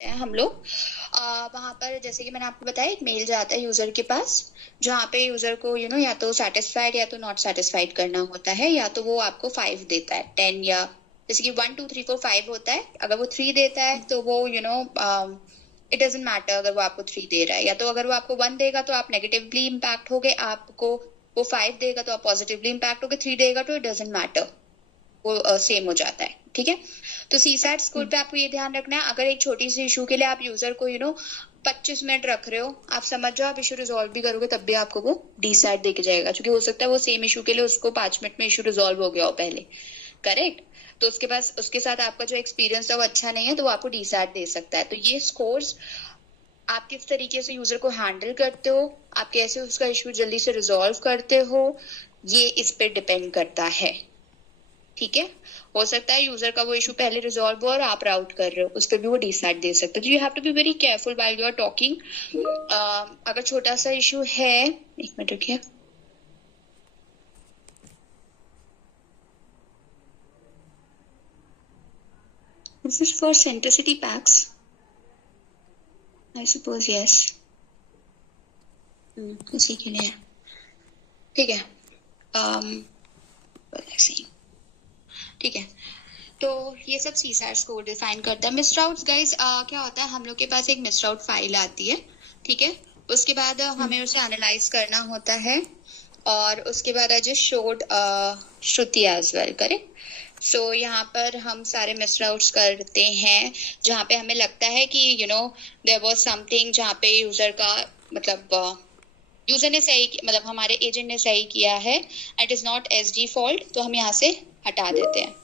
हम लोग वहां पर जैसे कि मैंने आपको बताया एक मेल जाता है यूजर के पास, जहाँ पे यूजर को या तो सेटिस्फाइड या तो नॉट सेटिस्फाइड करना होता है, या तो वो आपको 5 देता है 10, या जैसे कि 1 2 3 4 5 होता है। अगर वो 3 देता है तो वो इट डजेंट मैटर अगर वो आपको 3 दे रहा है, या तो अगर वो आपको 1 देगा तो आप नेगेटिवली इम्पैक्ट हो गए, आपको वो 5 देगा तो आप पॉजिटिवली इम्पैक्ट हो गए, 3 देगा तो इट डजेंट मैटर, वो सेम हो जाता है। ठीक है, तो सीसैट स्कोर पे आपको ये ध्यान रखना है, अगर एक छोटी सी इशू के लिए आप यूजर को 25 मिनट रख रहे हो, आप समझ जाओ आप इशू रिजॉल्व भी करोगे तब भी आपको वो डी सैट देके जाएगा, क्योंकि हो सकता है वो सेम इशू के लिए उसको 5 मिनट में इशू रिजॉल्व हो गया हो पहले। करेक्ट, तो उसके साथ आपका जो एक्सपीरियंस था वो अच्छा नहीं है, तो वो आपको डी सैट दे सकता है। तो ये स्कोर्स आप किस तरीके से यूजर को हैंडल करते हो, आप कैसे उसका इशू जल्दी से रिजॉल्व करते हो, ये इस पे डिपेंड करता है। ठीक है, हो सकता है यूजर का वो इशू पहले रिजॉल्व हो और आप राउट कर रहे हो, उस पर भी वो डिसाइड दे सकते हो। You have to be very careful while you are talking. अगर छोटा सा इशू है, एक मिनट रुकिए, this is for centricity packs I suppose, yes, उसी के लिए। ठीक है, ठीक है, तो ये सब सीसैट स्कोर डिफाइन करता है। मिस राउट्स गाइस, क्या होता है, हम लोग के पास एक मिस राउट फाइल आती है। ठीक है, उसके बाद हमें उसे एनालाइज करना होता है, और उसके बाद I just showed Shruti as well, correct. So यहाँ पर हम सारे मिस राउट्स करते हैं जहाँ पे हमें लगता है कि देयर वाज समथिंग जहाँ पे यूजर का मतलब यूजर ने सही, मतलब हमारे एजेंट ने सही किया है, it is not SD fault, तो हम यहाँ से हटा देते हैं।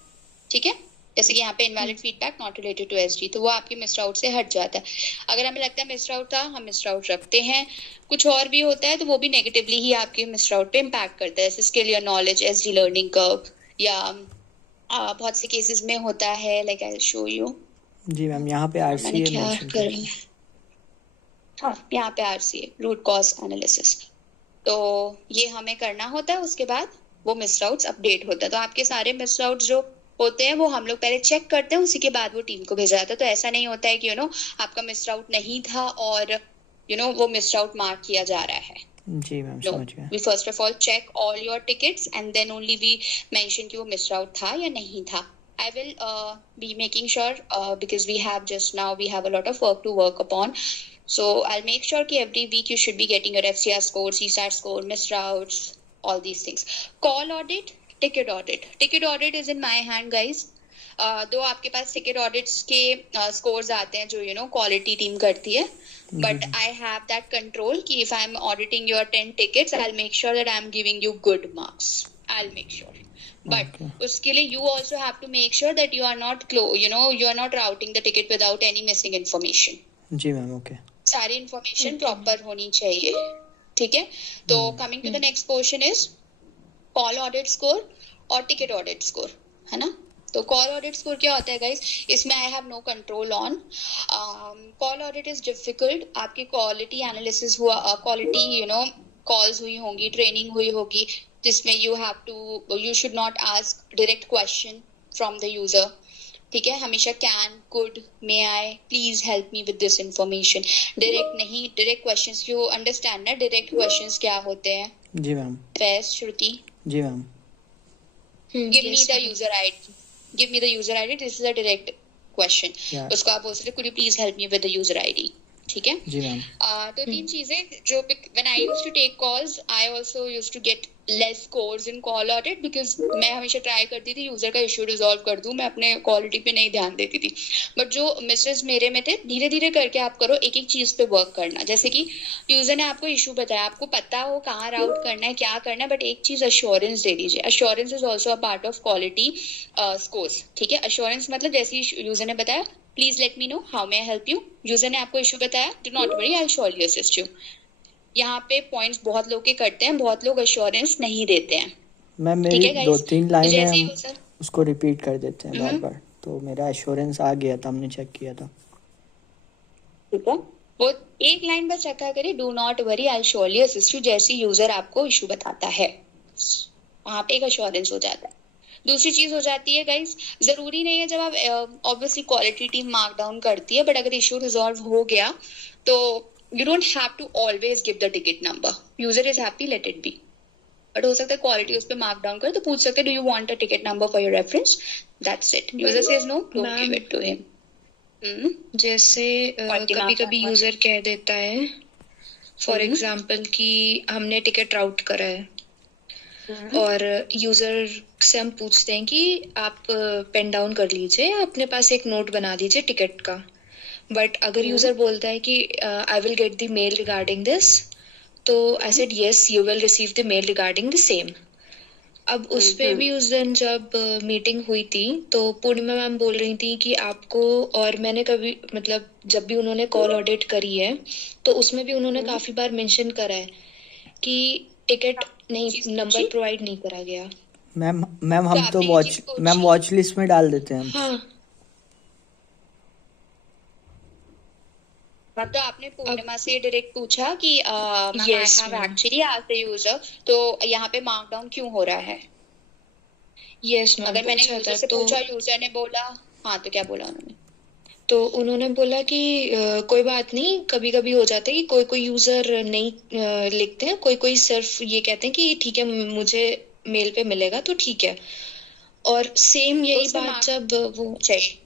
ठीक है, जैसे कि यहाँ पे invalid feedback not related to SD, तो वो आपके मिस राउट से हट जाता है। अगर हमें लगता है मिस राउट था, हम मिस राउट रखते हैं। कुछ और भी होता है तो वो भी नेगेटिवली ही आपके मिस राउट पे इम्पैक्ट करता है, जैसे स्किल या नॉलेज, एसडी लर्निंग कर्व, या बहुत से केसेस में होता है, like I will show you. जी मैम, यहाँ पे मैंने आरसीए क्या मेंशन कर, करते हैं। हाँ यहाँ पे आरसीए, रूट कॉज एनालिसिस, तो ये हमें करना होता है। उसके बाद वो मिस राउट्स अपडेट होता है, तो आपके सारे मिस राउट्स जो होते हैं वो हम लोग पहले चेक करते हैं, उसी के बाद वो टीम को भेजा जाता है। तो ऐसा नहीं होता है कि आपका मिस राउट नहीं था और वो मिस राउट मार्क किया जा रहा है। जी मैम, No, समझ गया। we first of all check all your tickets and then only we mention कि वो miss out था या नहीं था. I will be making sure because we have just now we have a lot of work to work upon. So I'll make sure कि every week you should be getting your FCR score, CSAT score, miss routes, all these things. Call audit, ticket audit. Ticket audit is in my hand, guys. दो आपके पास ticket audits के scores आते हैं जो quality team करती है, but I have that control कि if I am auditing your 10 tickets I will make sure that I am giving you good marks, I will make sure, but उसके लिए you also have to make sure that you are not you are not routing the ticket without any missing information. जी ma'am, okay. सारी information proper होनी चाहिए। ठीक है, तो coming to the next portion is call audit score और ticket audit score, है ना। तो कॉल ऑडिट स्कोर क्या होता है गाइस, इसमें I have no control on. Call audit is difficult, आपकी क्वालिटी एनालिसिस हुआ, क्वालिटी कॉल्स हुई होंगी, ट्रेनिंग हुई होगी, जिसमें you should not ask direct question from the user. ठीक है, हमेशा can, could, may I, please help me with this information, direct नहीं। डायरेक्ट क्वेश्चंस, यू अंडरस्टैंड ना डायरेक्ट क्वेश्चंस क्या होते हैं? जी मैम। फैज, श्रुति? जी ma'am. Give me the user ID. Give me the user ID. This is a direct question. Yeah. उसको आप बोल सकते could you please help me with the user ID? ठीक है। जी मैम। तो तीन चीजें जो when I used to take calls, I also used to get less scores in call audit because मैं हमेशा ट्राई करती थी यूजर का इशू रिजॉल्व कर दूं, मैं अपने क्वालिटी पे नहीं ध्यान देती थी। बट जो मिसेज मेरे में थे, धीरे धीरे करके आप करो, एक एक चीज पे वर्क करना। जैसे कि यूजर ने आपको इशू बताया, आपको पता हो कहाँ राउट करना है, क्या करना है, बट एक चीज अश्योरेंस दे दीजिए। Assurance is also a part of quality scores. ठीक है, अश्योरेंस मतलब जैसे यूजर ने बताया, please let me know how may I help you. User ने आपको इशू बताया, do not worry, I will surely assist you. यहाँ पे पॉइंट्स बहुत लोग के करते हैं, बहुत लोग अश्योरेंस नहीं देते हैं। मैम मेरी ठीक है 2-3 लाइन है, जैसे हम उसको रिपीट कर देते हैं बार बार, तो मेरा एश्योरेंस आ गया था, हमने चेक किया था। ठीक है, वो एक लाइन बस रखा करिए, do not worry, I will surely assist you. जैसे यूजर आपको इशू बताता है, वहां पे एक अश्योरेंस हो जाता है। दूसरी चीज हो जाती है गाइस, जरूरी नहीं है जब आप obviously quality team mark down करती है, बट अगर इशू रिजॉल्व हो गया तो you don't have to always give the ticket number. User is happy, let it be. But हो सकता है क्वालिटी उस पर मार्क डाउन करे तो पूछ सकते do you want a ticket number for your reference. That's it. User says no, don't give it to him. जैसे कभी कभी यूजर कह देता है फॉर एग्जाम्पल कि हमने टिकट राउट करा है और यूजर से हम पूछते हैं कि आप पेन डाउन कर लीजिए, अपने पास एक नोट बना दीजिए टिकट का. बट अगर यूजर बोलता है कि I will get the mail regarding this, तो I said yes you will receive the mail regarding the same. अब उस पे भी उस दिन जब मीटिंग हुई थी तो पूर्णिमा मैम बोल रही थी कि आपको, और मैंने कभी मतलब जब भी उन्होंने कॉल ऑडिट करी है तो उसमें भी उन्होंने काफी बार मेंशन करा है कि टिकट नहीं, नंबर प्रोवाइड नहीं करा गया. मैम मैम हम तो आपने ये चीज पूछी? मैम वॉच लिस्ट में डाल देते हैं हम. हाँ, मतलब आपने पूर्णिमा से डायरेक्ट पूछा कि ma'am Yes, I have ma'am. Actually asked the user, तो यहाँ पे मार्क डाउन क्यों हो रहा है. यस मैम, अगर मैंने पूछा यूजर था. से पूछा, यूजर ने बोला, हाँ तो क्या बोला उन्होंने. तो उन्होंने बोला कि कोई बात नहीं, कभी कभी हो जाता है कि कोई कोई यूजर नहीं लिखते हैं, कोई कोई सिर्फ ये कहते हैं कि ठीक है मुझे मेल पे मिलेगा तो ठीक है. और सेम यही उसमें बात mark जब वो चाहिए.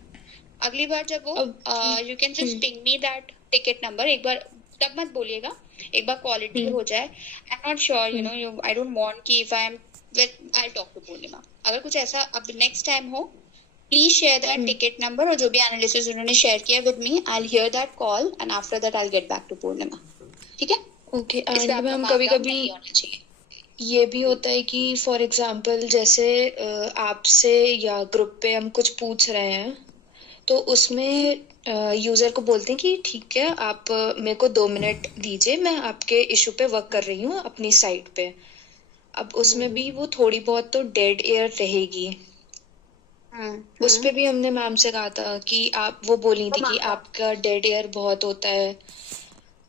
अगली बार जब वो अब you can just ping me that ticket number. एक बार तब मत बोलिएगा, एक बार क्वालिटी हो जाए. I am not sure, you know, you I don't want कि if I am I talk to Purnima. अगर कुछ ऐसा अब नेक्स्ट टाइम हो, please share that ticket number, और जो भी एनालिसिस उन्होंने शेयर किया with me, I will hear that call and after that I will get back to Purnima. ठीक है. ओके. इस पे एंड आपका मैम mark कभी down कभी नहीं होना चाहिए. ये भी होता है कि फॉर एग्जाम्पल जैसे आपसे या ग्रुप पे हम कुछ पूछ रहे हैं तो उसमें यूजर को बोलते हैं कि ठीक है आप मेरे को 2 मिनट दीजिए, मैं आपके इशू पे वर्क कर रही हूँ अपनी साइट पे. अब उसमें भी वो थोड़ी बहुत तो डेड एयर रहेगी. उस पे भी हमने मैम से कहा था कि आप, वो बोली थी कि आपका डेड एयर बहुत होता है,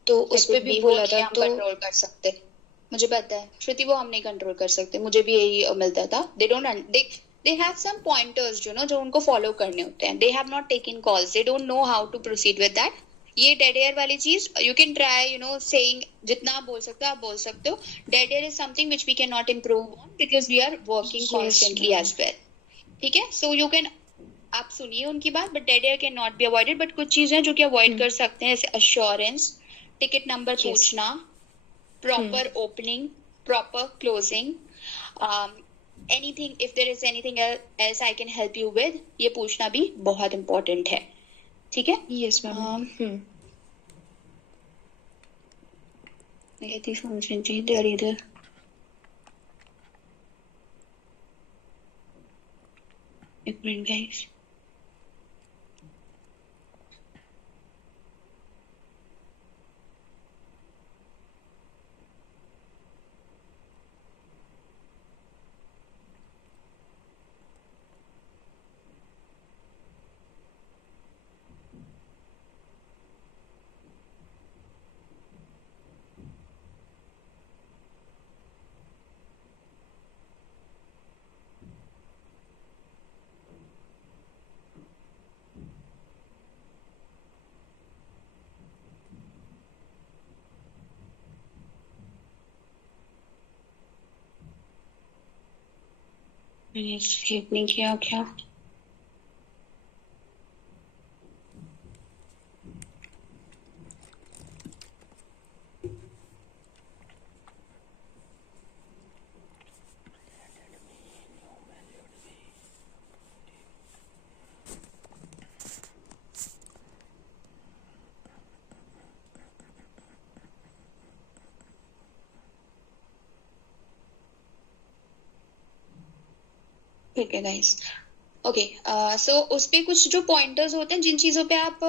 तो उस पे भी बोला था. हम तो कंट्रोल कर सकते, मुझे पता है श्रुति, वो हम नहीं कंट्रोल कर सकते. मुझे भी यही मिलता था. They don't they have some pointers you know जो उनको फॉलो करने होते हैं. They have not taken calls, they don't know how to proceed with that. ये डेड एयर वाली चीज you can try, you know, saying जितना आप बोल सकते हो आप बोल सकते हो. Dead air is something which we can not improve on because we are working constantly as well. ठीक है. सो यू कैन, आप सुनिए उनकी बात, but dead air can not be avoided. But कुछ चीजें जो कि अवॉइड कर सकते हैं, जैसे अश्योरेंस, टिकट नंबर पूछना, proper opening, proper closing, anything, if there is anything else I can help you with, ये पूछना भी बहुत इंपॉर्टेंट है. ठीक है. Yes ma'am. यदि फंक्शन चेंज और इधर एक मिनट गाइस. मैंने सेव नहीं किया क्या. ठीक है गाइस. ओके. सो उस पे कुछ जो पॉइंटर्स होते हैं जिन चीजों पे आप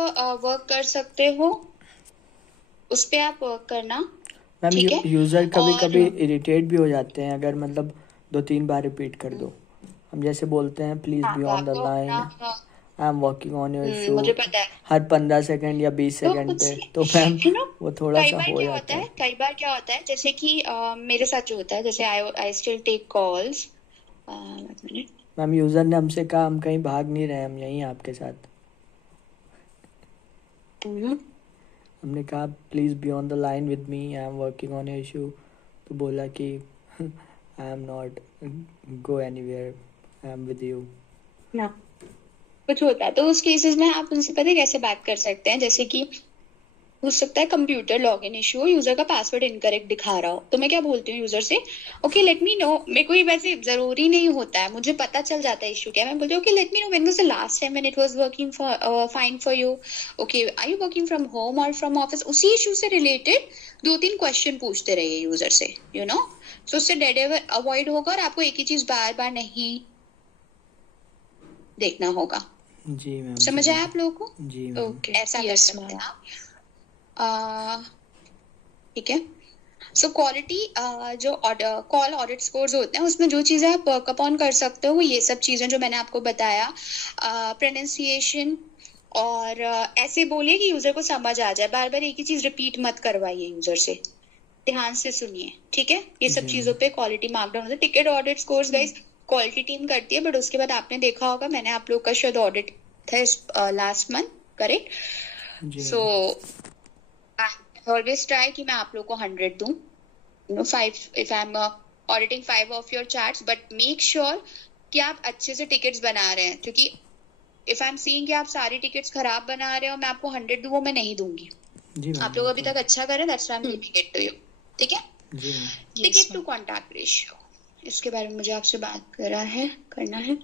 वर्क कर सकते हो, उस पे आप वर्क करना. मैम ठीक है. यूजर कभी और कभी इरिटेट भी हो जाते हैं अगर मतलब 2-3 बार रिपीट कर दो. हम जैसे बोलते हैं प्लीज हाँ, बी तो ऑन द आपको लाइन, अपना, I am working on your issue, मुझे पता है. हर 15 सेकंड या 20 तो सेकंड कुछ पे, तो मैम यू नो, वो थोड़ा कई सा बार हो क्या जाता होता है, है. कई बार क्या होता है, जैसे कि मेरे साथ जो होता है, जैसे आई स्टिल टेक कॉल्स. एक मिनट. मैम यूज़र ने हमसे कहा हम कहीं भाग नहीं रहे, हम यहीं आपके साथ। हमने कहा please be on the line with me, I am working on your issue. तो बोला कि आई am not go anywhere, I am with you. ना कुछ होता है तो उस केसेस में आप उनसे पता है कैसे बात कर सकते हैं, जैसे कि हो सकता है कंप्यूटर लॉगिन इशू हो, यूजर का पासवर्ड इनकरेक्ट दिखा रहा हो, तो मैं क्या बोलती हूँ यूजर से, ओके लेट मी नो। मेरे को ये वैसे जरूरी नहीं होता है, मुझे पता चल जाता है इशू क्या है। मैं बोलती हूँ okay let me know when was the last time when it was working fine for you, okay are you working from home और फ्रॉम ऑफिस। उसी इशू से रिलेटेड 2-3 क्वेश्चन पूछते रहिए यूजर से, यू नो, सो उससे डेड एयर अवॉइड होगा और आपको एक ही चीज बार बार नहीं देखना होगा। जी मैम, समझ आया आप लोगों को? जी मैम। ओके, ऐसा कर यस सकते मैम। हैं आप। ठीक है। सो क्वालिटी जो कॉल ऑडिट स्कोर्स होते हैं उसमें जो चीजें आप वर्क अपॉन कर सकते हो वो ये सब चीजें जो मैंने आपको बताया, प्रोनाउंसिएशन, और ऐसे बोलिए कि यूजर को समझ आ जाए, बार बार एक ही चीज रिपीट मत करवाइए यूजर से, ध्यान से सुनिए, ठीक है। ये सब जी चीजों पे क्वालिटी मार्कडाउन होता है। Ticket audit scores guys quality team करती है, बट उसके बाद आपने देखा होगा मैंने आप लोग का शायद ऑडिट था इस लास्ट मंथ, करेक्ट? जी so ma'am. I always try कि मैं आप लोग को 100 दूं, you know 5 if I'm auditing 5 of your charts, but make sure कि आप अच्छे से टिकट्स बना रहे हैं, क्योंकि if I'm seeing कि आप सारी टिकट्स खराब बना रहे हो, मैं आपको 100 दूं वो मैं नहीं दूंगी। जी मैम, आप लोग अभी तक अच्छा करें, that's why I'm giving it to you, ठीक है। जी ma'am. Ticket to contact ratio, इसके बारे में मुझे आपसे बात करना है।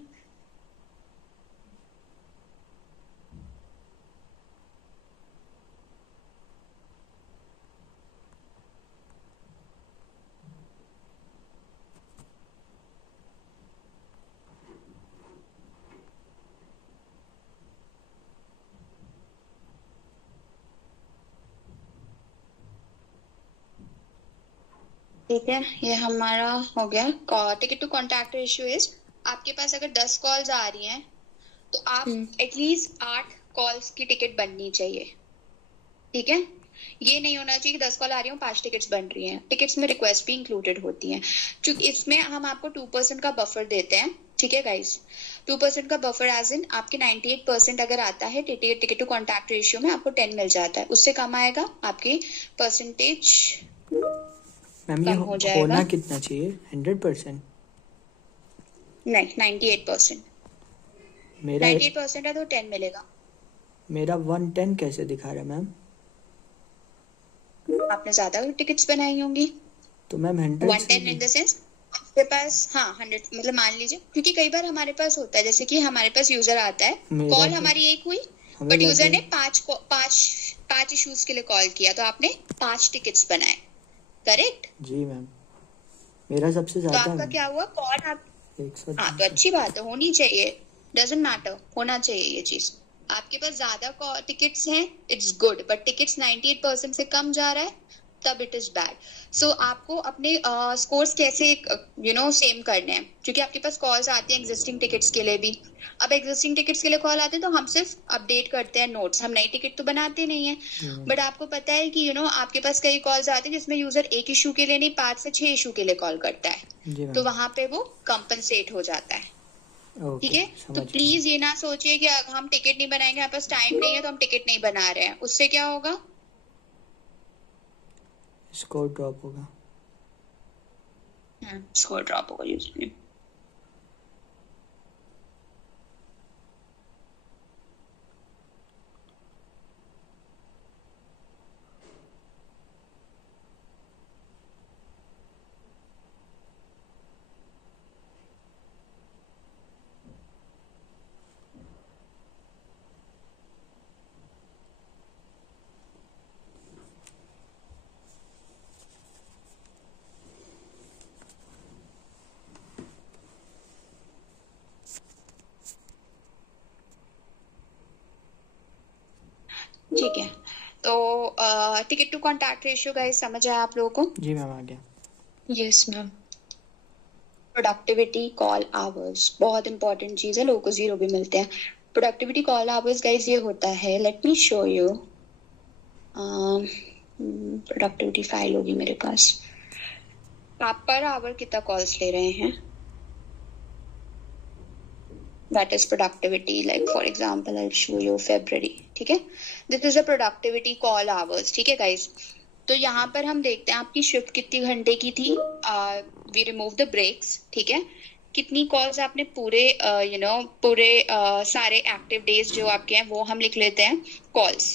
ठीक है, ये हमारा हो गया। Ticket to contact ratio is, आपके पास अगर 10 कॉल्स आ रही हैं तो आप एटलीस्ट 8 कॉल्स की टिकट बननी चाहिए, ठीक है। ये नहीं होना चाहिए कि 10 कॉल आ रही हो 5 टिकट्स बन रही हैं। टिकट्स में रिक्वेस्ट भी इंक्लूडेड होती हैं, क्योंकि इसमें हम आपको 2% का बफर देते हैं, ठीक है गाइस। 2% का बफर एज इन आपके 98% अगर आता है टिकट टू कॉन्टैक्ट रेशियो में आपको 10 मिल जाता है, उससे कम आएगा आपकी परसेंटेज मैम ये कम हो जाएगा। होना कितना चाहिए? 100%? नहीं, 98%। मेरा 98% है तो 10 मिलेगा। मेरा 110 कैसे दिखा रहा है मैम? आपने ज्यादा टिकट्स बनाई होंगी। तो मैम 100 110 इन द सेंस आपके पास, हाँ 100 मतलब मान लीजिए, क्योंकि कई बार हमारे पास होता है जैसे कि हमारे पास यूजर आता है, मेरा कॉल तो- हमारी एक हुई हमें बट यूजर लगे ने पांच इश्यूज के लिए कॉल किया, तो आपने 5 टिकट्स बनाए, करेक्ट। जी मैम, मेरा सबसे तो ज्यादा आपका है क्या हुआ, कॉल आप, 100। हाँ तो अच्छी बात है, होनी चाहिए, डजंट मैटर, होना चाहिए ये चीज। आपके पास ज्यादा टिकट्स हैं, इट्स गुड, बट टिकट्स 98% से कम जा रहा है तब इट इज बैड। सो आपको अपने स्कोर्स कैसे सेम करने हैं, क्योंकि आपके पास कॉल्स आती हैं एग्जिस्टिंग टिकट्स के लिए भी। अब एग्जिस्टिंग टिकट्स के लिए कॉल आते हैं तो हम सिर्फ अपडेट करते हैं नोट्स, हम नई टिकट तो बनाते नहीं है। बट आपको पता है कि आपके पास कई कॉल्स आती हैं जिसमें यूजर एक इशू के लिए नहीं 5 से 6 इशू के लिए कॉल करता है, जी तो मैम, वहां पे वो कंपनसेट हो जाता है, ठीक ओके है। तो समझ गया। प्लीज ये ना सोचिए कि हम टिकट नहीं बनाएंगे, हमारे पास टाइम नहीं है तो हम टिकट नहीं बना रहे हैं, उससे क्या होगा, स्कोर ड्रॉप होगा। स्कोर ड्रॉप होगा यूजली। ठीक है, तो ticket to contact ratio guys समझ आया आप लोगों को? जी मैम, आ गया। Yes ma'am. Productivity call hours बहुत इंपॉर्टेंट चीज है, लोगों को 0 भी मिलते हैं। प्रोडक्टिविटी कॉल आवर्स गाइस ये होता है, let me show you, productivity file होगी मेरे पास। आप पर आवर कितना कॉल्स ले रहे हैं, that is productivity. Like for example, I'll show you February. ठीक है, this is a productivity call hours. ठीक है guys, तो यहाँ पर हम देखते हैं आपकी शिफ्ट कितनी घंटे की थी. We remove the breaks. ठीक है, कितनी कॉल्स आपने पूरे पूरे सारे एक्टिव डेज जो आपके हैं वो हम लिख लेते हैं कॉल्स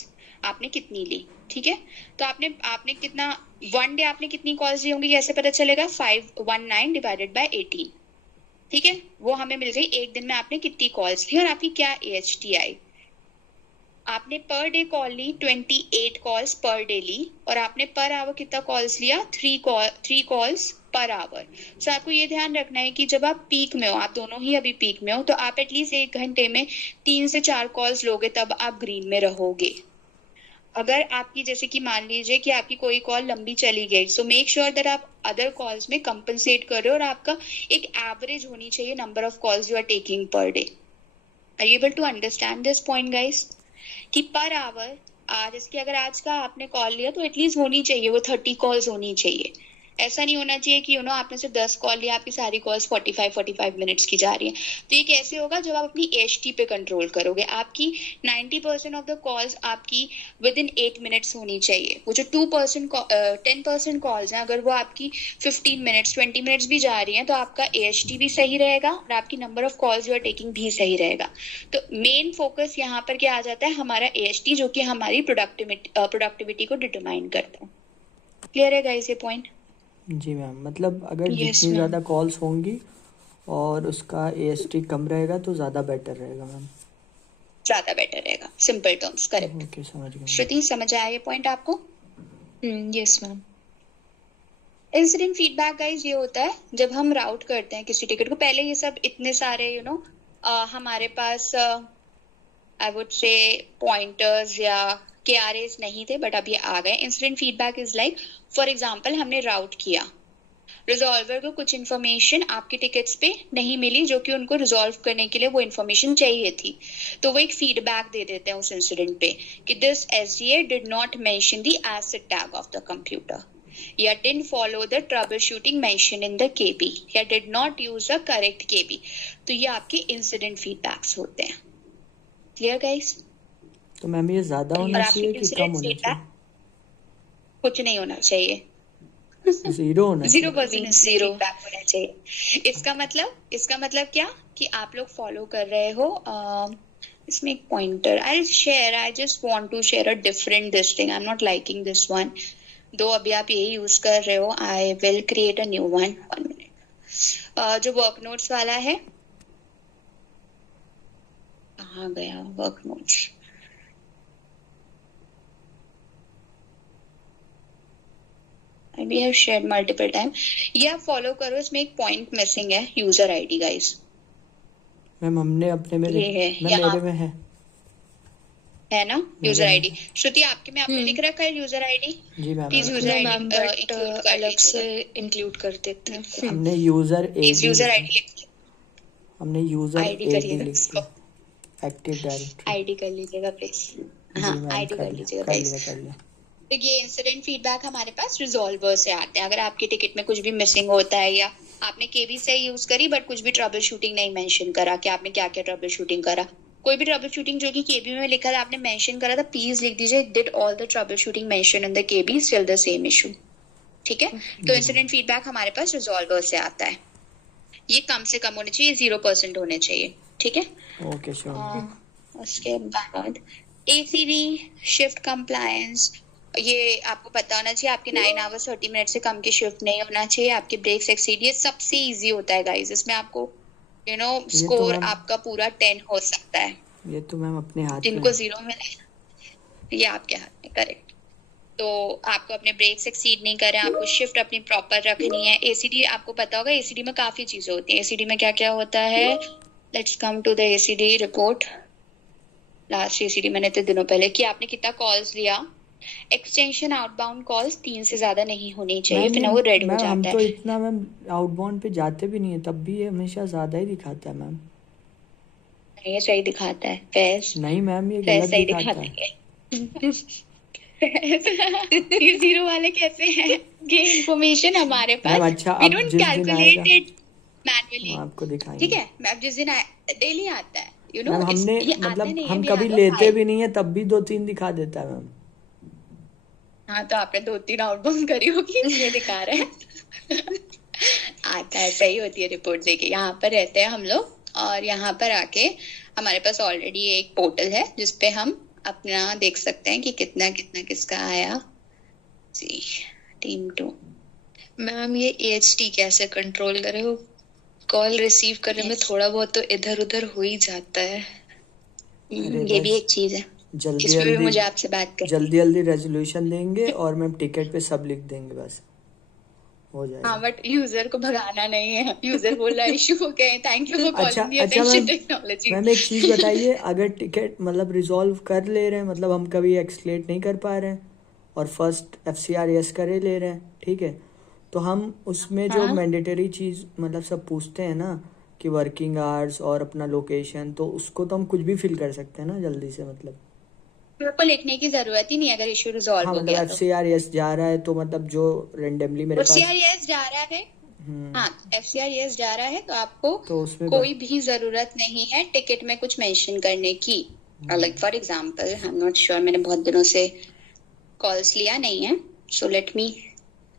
आपने कितनी ली. ठीक है, तो आपने कितना वन डे आपने कितनी कॉल्स ली होंगी कैसे पता चलेगा? 519 डिवाइडेड बाय 18. ठीक है, वो हमें मिल गई एक दिन में आपने कितनी कॉल्स ली और आपकी क्या AHT आई. आपने पर डे कॉल ली 28 कॉल्स पर डे ली और आपने पर आवर कितना कॉल्स लिया? 3 कॉल्स पर आवर. सो आपको ये ध्यान रखना है कि जब आप पीक में हो, आप दोनों ही अभी पीक में हो, तो आप एटलीस्ट 1 घंटे में 3 से 4 कॉल्स लोगे तब आप ग्रीन में रहोगे. अगर आपकी जैसे कि मान लीजिए कि आपकी कोई कॉल लंबी चली गई, सो मेक श्योर दैट आप अदर कॉल्स में कंपनसेट कर रहे हो और आपका एक एवरेज होनी चाहिए number of calls you are taking per day. Are you able to understand this point guys? कि पर आवर जैसे कि अगर आज का आपने कॉल लिया तो एटलीस्ट होनी चाहिए वो 30 कॉल्स होनी चाहिए. ऐसा नहीं होना चाहिए कि आपने सिर्फ 10 कॉल लिया, आपकी सारी कॉल्स 45 मिनट्स की जा रही है. तो ये कैसे होगा? जब आप अपनी AHT पे कंट्रोल करोगे. आपकी 90% ऑफ द कॉल्स आपकी विद इन 8 मिनट्स होनी चाहिए. वो जो 10% कॉल्स हैं अगर वो आपकी 15 मिनट्स 20 मिनट्स भी जा रही हैं तो आपका AHT भी सही रहेगा और आपकी number of calls you are taking भी सही रहेगा. तो मेन फोकस यहाँ पर क्या आ जाता है? हमारा AHT, जो कि हमारी प्रोडक्टिविटी को डिटरमाइन करता है. क्लियर है गाइस ये पॉइंट? जी मैम, मतलब अगर जितनी ज़्यादा कॉल्स होंगी और उसका AHT कम रहेगा तो ज़्यादा बेटर रहेगा मैम. ज़्यादा बेटर रहेगा, सिंपल टर्म्स. करेक्ट. ओके, समझ गया. श्रुति, समझ आया ये पॉइंट आपको? Yes ma'am. Incident feedback guys ये होता है जब हम राउट करते हैं किसी टिकट को. पहले ये सब इतने सारे हमारे पास आई वुड से पॉइंटर्स या KRAs नहीं थे, बट अब ये आ गए. Incident feedback is like for example हमने राउट किया, रिजॉल्वर को कुछ इन्फॉर्मेशन आपके टिकट्स पे नहीं मिली जो कि उनको रिजॉल्व करने के लिए वो इन्फॉर्मेशन चाहिए थी, तो वो एक फीडबैक दे देते हैं उस इंसिडेंट पे कि this SGA did not mention the acid tag of the computer, या didn't follow the troubleshooting mentioned in the KB, या did not use the correct KB. तो ये आपके इंसिडेंट फीडबैक्स होते हैं. Clear guys? तो मैम ये ज्यादा होना चाहिए कि कम होना चाहिए? कुछ नहीं होना चाहिए. 0 होना चाहिए. 0% फीडबैक होना चाहिए. इसका मतलब क्या कि आप लोग फॉलो कर रहे हो. इसमें एक pointer I just want to share a different this thing. I am not liking this one, though अभी आप यही यूज कर रहे हो. I will create a new one. 1 minute. जो वर्क नोट्स वाला है, कहाँ गया work notes? We have shared multiple time. ये आप फॉलो करो. इसमें एक पॉइंट मिसिंग है, यूजर आईडी गाइस. मैम हमने अपने में ये है, मेरे में है ना यूजर आईडी. श्रुति आपके में आपने लिख रखा है यूजर आईडी? जी मैम. प्लीज यूजर आईडी अलग से इंक्लूड कर देते हैं. हमने यूजर आईडी हमने यूजर आईडी करिए. एक्टिव डायरेक्टरी आईडी कर लीजिएगा प्लीज. हाँ, आईडी कर लीजिएगा गाइस. तो ये इंसिडेंट फीडबैक हमारे पास रिजॉल्वर से आते हैं. अगर आपके टिकट में कुछ भी मिसिंग होता है या आपने केबी से यूज करी बट कुछ भी ट्रबल शूटिंग नहीं मेंशन करा कि आपने क्या क्या ट्रबल शूटिंग करा, कोई भी ट्रबल शूटिंग जो कि केबी में लिखा था आपने मेंशन करा था, प्लीज लिख दीजिए did all the trouble shooting mention in the KB still the same issue. ठीक है, तो इंसिडेंट फीडबैक हमारे पास रिजॉल्वर से आता है. ये कम से कम होने चाहिए, 0% होने चाहिए. ठीक है, ओके श्योर. उसके बाद ACD शिफ्ट कंप्लायंस, ये आपको पता होना चाहिए. आपके 9 आवर्स 30 मिनट से कम की शिफ्ट नहीं होना चाहिए. आपके ब्रेक्स एक्सीड, ये सबसे इजी होता है गाइस. इसमें आपको स्कोर आपका पूरा 10 हो सकता है. ये तो मैम अपने हाथ में, जिनको 0 मिले ये आपके हाथ में. करेक्ट. तो आपको अपने ब्रेक्स एक्सीड नहीं करें, आपको शिफ्ट अपनी प्रॉपर रखनी है. ACD आपको पता होगा, ACD में काफी चीजें होती हैं. ACD में क्या क्या होता है? Let's come to the ACD report. Last ACD मैंने तो दिनों पहले कि आपने कितना कॉल्स लिया. एक्सटेंशन आउटबाउंड कॉल्स 3 से ज्यादा नहीं होनी चाहिए, फिर ना वो रेड हो जाता है. हम तो इतना मैम आउटबाउंड पे जाते भी नहीं है, तब भी ये हमेशा ज्यादा ही दिखाता है मैम. ये सही दिखाता है फैस? नहीं मैम, ये गलत सही दिखाता है. ये 0 वाले कैसे हैं? ये इंफॉर्मेशन हमारे पास. मैम अच्छा, We अब don't जिस दिन calculate आएगा it. मैनुअली। हम आपको ठीक दिखाएंगे। है, मैम जिस दिन डेली आता है मैम हमने ये आता मतलब नहीं है, हम वी कभी हैव अ लेते फाइल। भी नहीं है तब भी 2-3 दिखा देता है मैम। हाँ तो आपने 2-3 आउटबाउंड करी होगी इसलिए दिखा रहे हैं। आता है, सही होती है रिपोर्ट। देखिए यहाँ पर रहते हैं हम लोग, और यहाँ पर आके हमारे पास ऑलरेडी एक पोर्टल है जिसपे हम अपना देख सकते हैं कि कितना कितना किसका आया। जी, टीम 2। मैम ये AHT कैसे कंट्रोल करे? वो कॉल रिसीव करने में थोड़ा बहुत तो इधर उधर हो ही जाता है। अरे ये भी बस एक चीज है, जल्दी इस पे भी जल्दी मुझे आपसे बात करनी जल्दी जल्दी रेजोल्यूशन देंगे और मैम टिकट पे सब लिख देंगे, बस हो है। हाँ जाएगा। बट यूजर को भगाना नहीं है। यूजर बोल रहा है इशू हो गए, थैंक यू फॉर अच्छा कॉलिंग दी अच्छा अटेंशन मैम, टेक्नोलॉजी। मैम एक चीज़ बताइए, अगर टिकट मतलब रिजॉल्व कर ले रहे हैं, मतलब हम कभी एक्सलेट नहीं कर पा रहे हैं और फर्स्ट FCR यस करे ले रहे हैं, ठीक है, तो हम उसमें जो हाँ, मैंडेटरी चीज़ मतलब सब पूछते हैं ना कि वर्किंग आवर्स और अपना लोकेशन, तो उसको तो हम कुछ भी फिल कर सकते हैं ना जल्दी से मतलब। मेरे को लिखने की जरूरत ही नहीं है अगर इशू हाँ रिजॉल्व हो मतलब गया तो। FCR यस जा रहा है तो मतलब जो रेंडमली मेरे पास। FCRES जा रहा है। हम्म। हाँ, FCRES जा रहा है तो आपको तो उसमें कोई भी जरूरत नहीं है टिकट में कुछ मेंशन करने की। Like for example, I am not sure, मैंने बहुत दिनों से कॉल्स लिया नहीं है, सो लेट मी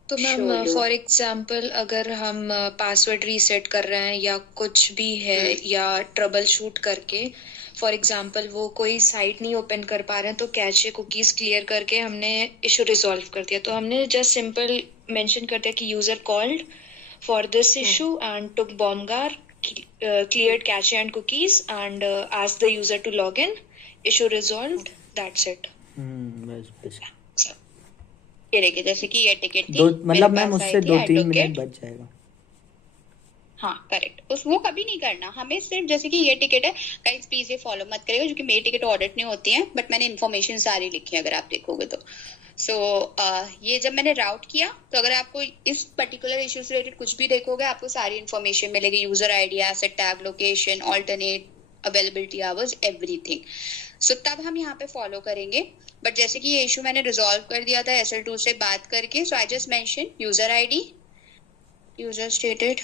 तो ma'am show you. For example अगर हम पासवर्ड रीसेट कर रहे हैं या कुछ भी है या ट्रबल शूट करके फॉर एग्जांपल वो कोई साइट नहीं ओपन कर पा रहे हैं, तो कैचे कुकीज क्लियर करके हमने इशू रिजॉल्व कर दिया, तो हमने जस्ट सिंपल मेंशन कर दिया कि user called for this issue and took बॉमगार cleared cache and cookies and ask the user to log in, issue resolved, that's it. बस बस ये देखिए, जैसे कि ये टिकट थी दो मेरे मतलब मैम पास आई उससे थी, 2-3 I took मिनट it। बच जाएगा। हाँ करेक्ट, उस वो कभी नहीं करना हमें, सिर्फ जैसे कि ये टिकट है गाइस, प्लीज ये फॉलो मत करिएगा क्योंकि मेरी टिकट ऑडिट नहीं होती है, बट मैंने इन्फॉर्मेशन सारी लिखी है अगर आप देखोगे तो। सो ये जब मैंने राउट किया तो अगर आपको इस पर्टिकुलर इशू से रिलेटेड कुछ भी देखोगे आपको सारी इन्फॉर्मेशन मिलेगी, user ID, asset tag, location, alternate, availability hours, everything. So तब हम यहाँ पे फॉलो करेंगे। बट जैसे कि ये इशू मैंने रिजॉल्व कर दिया था SL2 से बात करके, so I just mention user ID, user stated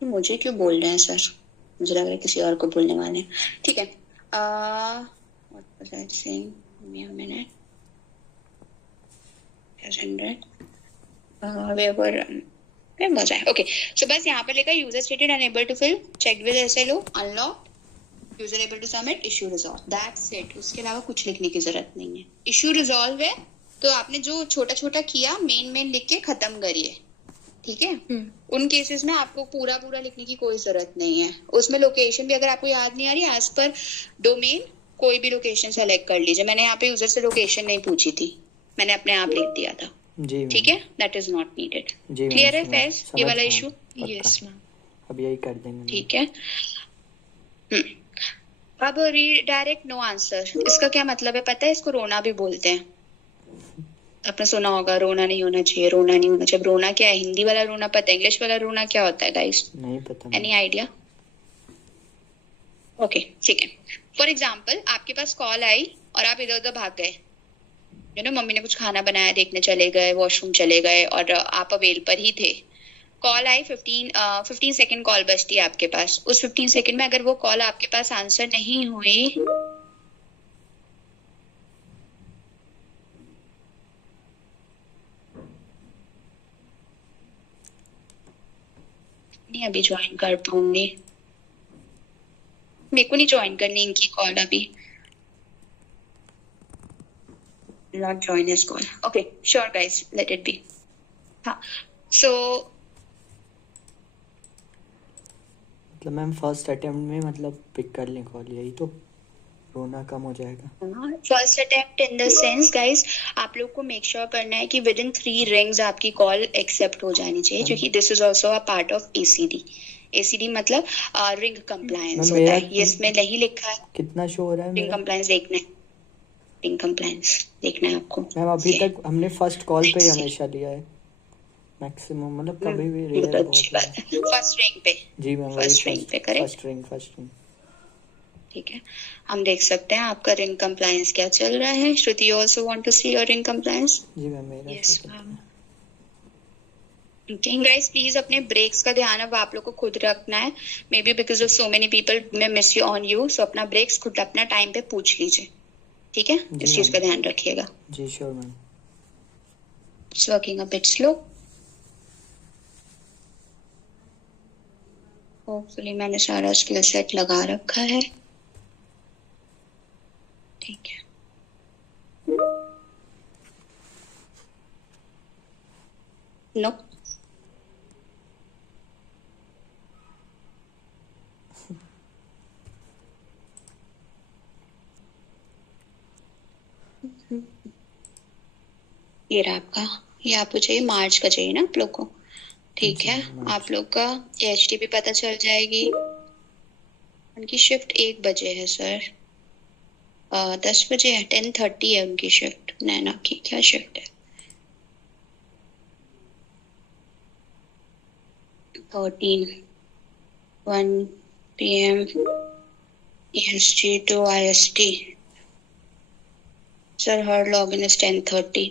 मुझे क्यों बोल रहे हैं सर, मुझे लग रहा है किसी और को बोलने वाले हैं। ठीक है, what was I saying? Give me a minute. 100 where was I? Okay, so बस यहाँ पर लिखा user stated unable to fill, check with SLO, unlock, user able to submit, issue resolve, that's it. उसके अलावा कुछ लिखने की जरूरत नहीं है। इशू रिजॉल्व है तो आपने जो छोटा छोटा किया मेन लिख के खत्म करिए, ठीक है। उन केसेस में आपको पूरा पूरा लिखने की कोई जरूरत नहीं है। उसमें लोकेशन भी अगर आपको याद नहीं आ रही, एज पर डोमेन कोई भी लोकेशन सेलेक्ट कर लीजिए। मैंने यहाँ पे यूजर से लोकेशन नहीं पूछी थी, मैंने अपने आप लिख दिया था। जी ठीक है, दैट इज नॉट नीडेड। जी क्लियर है फैज ये वाला इशू? Yes ma'am. अब यही कर देंगे। ठीक है। अब रीडायरेक्ट नो आंसर, इसका क्या मतलब है पता है? इसको रोना भी बोलते हैं। आपने सुना होगा रोना नहीं होना चाहिए, रोना नहीं होना चाहिए। रोना क्या है? हिंदी वाला रोना पता है, इंग्लिश वाला रोना क्या होता है गाइस? नहीं पता। Any idea? ओके ठीक है। फॉर एग्जाम्पल आपके पास कॉल आई और आप इधर उधर भाग गए, मम्मी ने कुछ खाना बनाया देखने चले गए, वॉशरूम चले गए और आप अवेल पर ही थे। कॉल आई, 15 सेकेंड कॉल बचती है आपके पास। उस 15 सेकेंड में अगर वो कॉल आपके पास आंसर नहीं हुई, नहीं अभी ज्वाइन कर पाऊंगी, मेरे को नहीं ज्वाइन करनी इनकी कॉल अभी। Not join his call, okay sure guys, late it B. हाँ सो मतलब मैम फर्स्ट अटेम्प्ट में मतलब पिक कर लें कॉल, यही तो रोना कम हो जाएगा। First attempt in the sense guys, आप लोग को मेक श्योर करना है कि विद इन 3 रिंग्स आपकी कॉल एक्सेप्ट हो जानी चाहिए, क्योंकि this is also a part of ACD। ACD मतलब रिंग कंप्लायंस होता है। ये इसमें नहीं लिखा है कितना शो हो रहा है रिंग मेरा? कंप्लायंस देखना है, रिंग कंप्लायंस देखना है आपको। मैम अभी तक हमने फर्स्ट कॉल पे ही हमेशा लिया है मैक्सिमम, मतलब कभी भी रेयर अच्छी बात है। फर्स्ट रिंग पे, जी मैम वही फर्स्ट रिंग पे करेक्ट। First ring. ठीक है, हम देख सकते हैं आपका रिंग कंप्लायंस क्या चल रहा है। Shruti, you also want to see your ring compliance? जी मैम, मेरा यस शो करता मैम। है। Okay, guys, प्लीज अपने ब्रेक्स का ध्यान अब आप लोग को खुद रखना है। Maybe because of so many people में miss you on you, so अपना ब्रेक्स खुद अपना टाइम पे पूछ लीजिए, ठीक है? जी इस चीज का मैम। ध्यान रखिएगा। जी sure ma'am. It's working a bit slow. Hopefully मैंने सारा स्किल सेट लगा रखा है, ठीक है। नो, ये रहा आपका, ये आपको चाहिए मार्च का चाहिए ना आप लोग को, ठीक जी है। मार्च। आप लोग का एचटी भी पता चल जाएगी। उनकी शिफ्ट 1 बजे है सर, 10 बजे है, 10:30 है उनकी शिफ्ट। नैना की क्या शिफ्ट है? 1 PM EST to IST. Sir, her login is 10:30.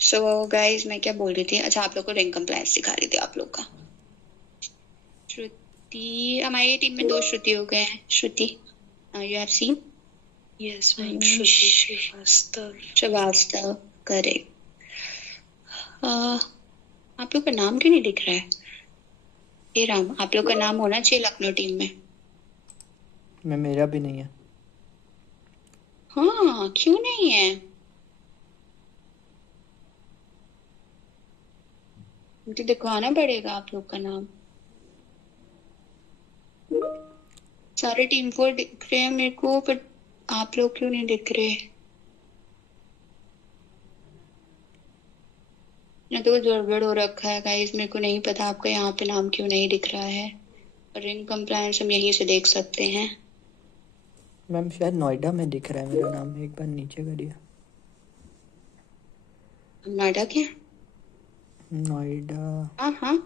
So guys, मैं क्या बोल रही थी? अच्छा, आप लोग को रिंग कंप्लायंस सिखा रही थी आप लोग का। श्रुति, हमारी टीम में 2 श्रुति हो गए हैं। Shruti, you have seen? Yes ma'am, Shruti Srivastava. Srivastava, correct. आप लोग का नाम क्यों नहीं दिख रहा है? हे राम, आप लोग का नाम होना चाहिए लखनऊ टीम में। मैम मेरा भी नहीं है। हाँ, क्यों नहीं है? मुझे दिखवाना पड़ेगा आप लोग का नाम। सारे टीम 4 दिख रहे हैं मेरे को, पर आप लोग क्यों नहीं दिख रहे? ना तो कुछ गड़बड़ हो रखा है गाइस, मेरे को नहीं पता आपका यहाँ पे नाम क्यों नहीं दिख रहा है। रिंग कंप्लायंस हम यहीं से देख सकते हैं। मैम शायद नोएडा में दिख रहा है मेरा नाम, एक बार नीचे करिए। नोएडा क्या? नोएडा। हाँ हाँ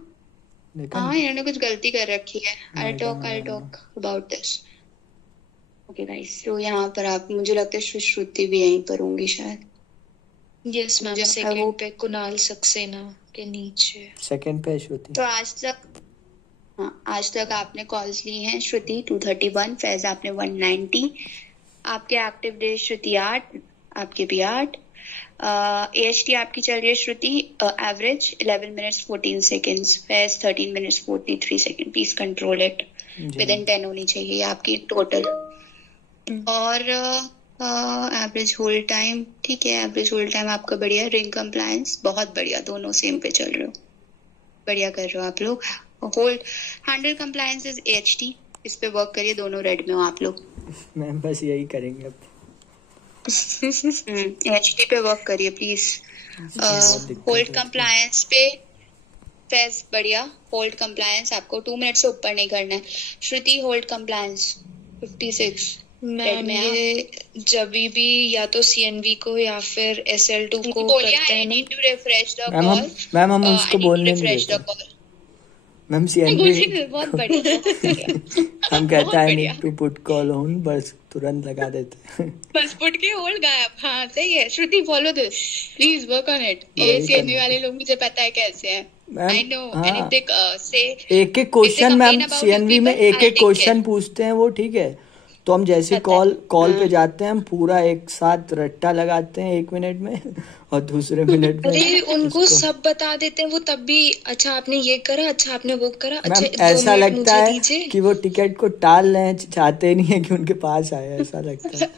देखा हाँ, नहीं? इन्होंने कुछ गलती कर रखी है। I'll Noida talk about this. Okay guys, तो यहाँ पर आप, मुझे लगता है श्रुति भी यहीं पर होंगी शायद। यस मैम, मुझे सेकंड वो, पे कुणाल सक्सेना के नीचे। सेकंड पे श्रुति। तो आज तक आपने कॉल्स ली हैं श्रुति 231, फैज आपने 190, आपके एक्टिव डेज श्रुति 8, आपके भी 8। AHT आपकी चल रही है Shruti average 11 minutes 14 seconds, Faiz 13 minutes 43 second. Please control it, within 10 होनी चाहिए आपकी टोटल। और एवरेज होल्ड टाइम, ठीक है, एवरेज होल्ड टाइम आपका बढ़िया। रिंग कंप्लायंस बहुत बढ़िया, दोनों सेम पे चल रहे हो, बढ़िया कर रहे हो आप लोग। Hold handle compliance is AHT, इस पे वर्क करिए, दोनों रेड में हो आप लोग। मैम बस यही करेंगे अब। AHT पे वर्क करिए प्लीज। होल्ड कंप्लायंस पे फैज बढ़िया। होल्ड कंप्लायंस आपको 2 मिनट से ऊपर नहीं करना है। श्रुति, होल्ड कंप्लायंस 56 मैम, ये जब भी या तो CNV को या फिर SL2 को बोलिए, करते आई हैं ना। Need to refresh the ma'am call. Ma'am हम उसको बोलने नहीं रिफ्रेश द देते। कॉल। मैम CNV बहुत बढ़िया, बहुत बढ़िया। हम कहते हैं बढ़िया। Need to put call on, बस तुरंत लगा देते हैं। बस पुट के होल्ड गायब। हाँ सही है Shruti, follow this, please work on it. ये वही CNV करना वाले है। लोग मुझे पता है कैसे हैं। I know, and if they से एक एक क्वेश्चन मैम CNV में एक एक क्वेश्चन पूछते हैं वो, ठीक है। तो हम जैसे कॉल पे जाते हैं, हम पूरा एक साथ रट्टा लगाते हैं 1 मिनट में, और दूसरे मिनट में अरे उनको उसको- सब बता देते हैं वो, तब भी अच्छा आपने ये करा, अच्छा आपने वो करा, अच्छा मैम 2 ऐसा मिनट लगता मुझे है दीजिए। कि वो टिकट को टाल रहे हैं, चाहते नहीं है कि उनके पास आए, ऐसा लगता है।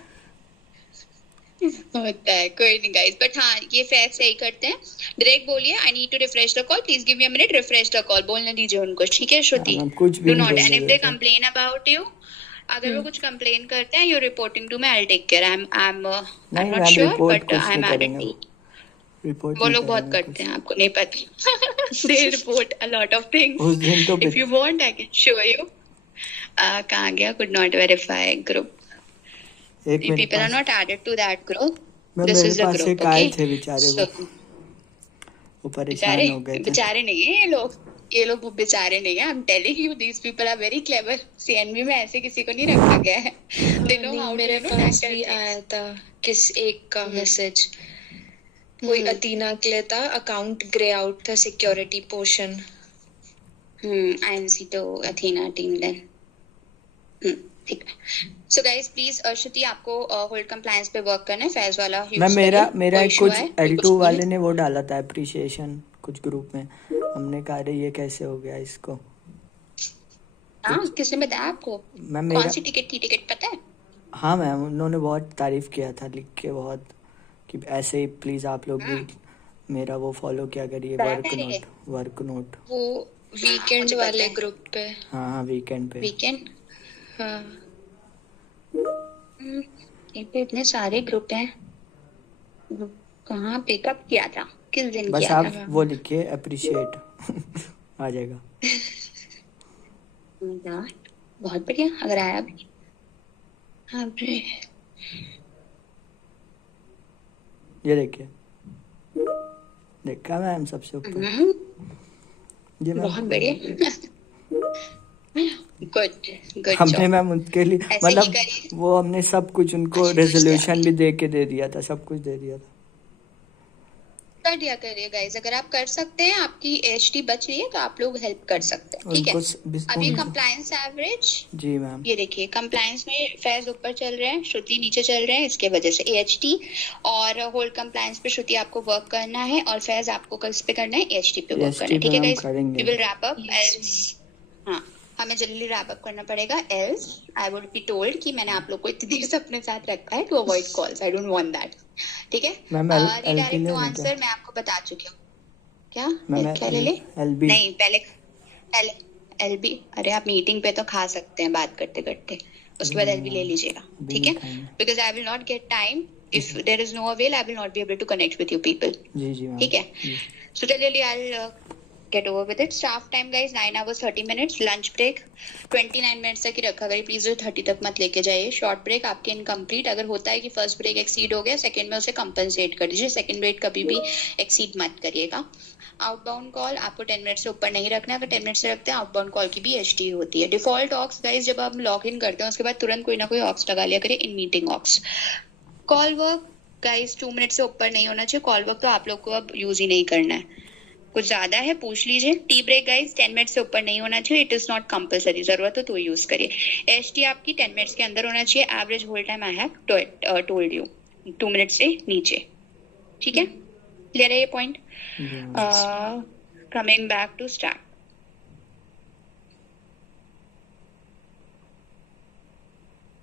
होता है, कोई नहीं गाइस, बट हाँ ये फैक्ट सही करते हैं। डायरेक्ट बोलिए, I need to refresh the call, please give me a minute, refresh the call बोलने दीजिए उनको, ठीक है श्रुति? हम कुछ भी डू नहीं नॉट, एंड बोलने इफ दे देते। कंप्लेन अबाउट यू, अगर वो कुछ कंप्लेन करते हैं, you reporting to me, I will take care. I am नहीं not ma'am, sure report but कुछ आई नहीं एम एडेड करेंगे, टू। रिपोर्ट वो नहीं लोग बहुत करेंगे करते कुछ। हैं, आपको नहीं पता। They report a lot of things. उस दिन तो if you want I can show you. कहाँ गया? Could not verify group. एक मेरे पीपल आर पास not added to that group. Ma'am, this मेरे इज द पास ग्रुप, एक आए ओके? थे बेचारे, सो वो बेचारे परेशान हो गए थे। बेचारे नहीं है ये लोग। ये लोग बेचारे नहीं है। I am telling you, these people are very clever. CNB में ऐसे किसी को नहीं रखा गया है। दे नो नहीं, हाउ टू मेरे यू नो पास टैकल भी आया था एक का मैसेज, कोई अतीना के लिए था, अकाउंट ग्रे आउट था, सिक्योरिटी पोर्शन। आईएनसी तो अथीना टीम देन। ठीक है। सो गाइस प्लीज, श्रुति आपको होल्ड कंप्लायंस पे वर्क करना है। फैज वाला मैम यूज मेरा कोई इशू कुछ है? कोई कुछ L2 बोले? वाले ने वो डाला था अप्रिशिएशन कुछ ग्रुप में, हमने कहा अरे ये कैसे हो गया इसको। हाँ, किसने बताया आपको? मैम कौन मेरा, सी टिकट थी? टिकट पता है? हाँ मैम, उन्होंने बहुत तारीफ किया था लिख के बहुत, कि ऐसे ही प्लीज़ आप लोग भी मेरा वो फॉलो किया करिए, करा वर्क करिए। Note, work note. वो वीकेंड मुझे वाले पता है। ग्रुप पे। हाँ हाँ, वीकेंड पे। वीकेंड हाँ, इन पे इतने सारे ग्रुप हैं। कहाँ पिकअप किया था? किस दिन बस किया आप था? वो लिखिए अप्रिशिएट आ जाएगा। यार बहुत बढ़िया, अगर आया भी। हाँ बे, ये देखिए, देखा मैम सबसे ऊपर, ये मैम बहुत बढ़िया। गुड गुड हमने जॉब। मैम उनके लिए ऐसे ही मतलब करिए। वो हमने सब कुछ उनको अच्छा, रेजोल्यूशन भी दे के दे दिया था, सब कुछ दे दिया था। कर दिया करिए गाइस। अगर आप कर सकते हैं, आपकी एचटी बच रही है तो आप लोग हेल्प कर सकते हैं, ठीक है? अभी उनको कंप्लायंस एवरेज जी मैम, ये देखिए, कंप्लायंस में फैज ऊपर चल रहे हैं, श्रुति नीचे चल रहे हैं, इसके वजह से एएचटी और होल्ड कंप्लायंस पे श्रुति आपको वर्क करना है और फैज आपको किस पे करना है? एएचटी पे वर्क करना एएचटी है, पे ठीक है मैम गाइस? करेंगे। We will wrap up Yes. Else. हाँ, हमें जल्दी रैप अप करना पड़ेगा, else I would be told कि मैंने आप लोग को इतनी देर से अपने साथ रखा है to avoid calls. I don't want that, ठीक है? मैम रीडायरेक्ट एलबी टू ले लें क्या? आंसर मैं आपको बता चुकी हूँ। क्या मैम क्या ले ले? एलबी, नहीं, पहले पहले एलबी। अरे आप मीटिंग पे तो खा सकते हैं बात करते करते, उसके बाद एलबी ले लीजिएगा, ठीक है? Because I will not get time if there is no avail, I will not be able to connect with you people, जी जी मैम, ठीक है? So tell I will get over with it. Staff time guys 9 hours 30 minutes. Lunch break 29 minutes तक ही रखा करिए please, 30 तक मत लेके जाइए। शॉर्ट ब्रेक आपके इनकम्प्लीट, अगर होता है कि फर्स्ट ब्रेक एक्सीड हो गया, सेकंड में उसे कंपनसेट कर दीजिए, सेकंड ब्रेक कभी भी एक्सीड मत करिएगा। आउटबाउंड कॉल आपको 10 मिनट से ऊपर नहीं रखना, अगर 10 मिनट से रखते हैं आउटबाउंड कॉल की भी एचटी होती है। डिफॉल्ट ऑक्स गाइस जब आप लॉग इन करते हैं उसके बाद तुरंत कोई ना कोई ऑक्स लगा लिया करिए, in meeting aux. Call work guys 2 minute से ऊपर नहीं होना चाहिए, कॉल वर्क तो आप लोग को अब यूज ही नहीं करना है, कुछ ज्यादा है पूछ लीजिए। टी ब्रेक गाइस 10 मिनट से ऊपर नहीं होना चाहिए, इट इज नॉट कंपलसरी, जरूरत हो तो यूज करिए। एचटी आपकी 10 मिनट्स के अंदर होना चाहिए। Average hold time I have told you 2 minute से नीचे, ठीक है? क्लियर है ये point? Coming back to start,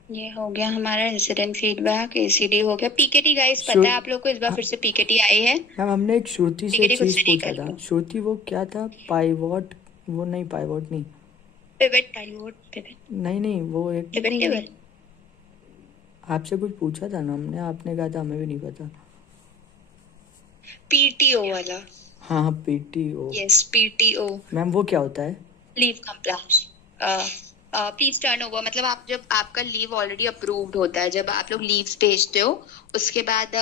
ये हो गया हमारा इंसिडेंट फीडबैक, एसीडी हो गया। पीकेटी गाइस पता है आप लोग को, इस बार फिर से पीकेटी आई है। मैम हमने एक श्रुति से PKT को चीज study पूछा कर था, लो। श्रुति वो क्या था, पाइवॉट, वो नहीं पाइवॉट नहीं, पिवट पिवट नहीं वो एक पिवट टेबल। आपसे कुछ पूछा था ना हमने, आपने कहा था हमें भी नहीं पता। पीटीओ वाला। हाँ पीटीओ, यस, पीटीओ। मैम वो क्या होता है? Leave compliance, please turn over, मतलब आप जब आपका लीव ऑलरेडी अप्रूव्ड होता है, जब आप लोग लीव्स भेजते हो उसके बाद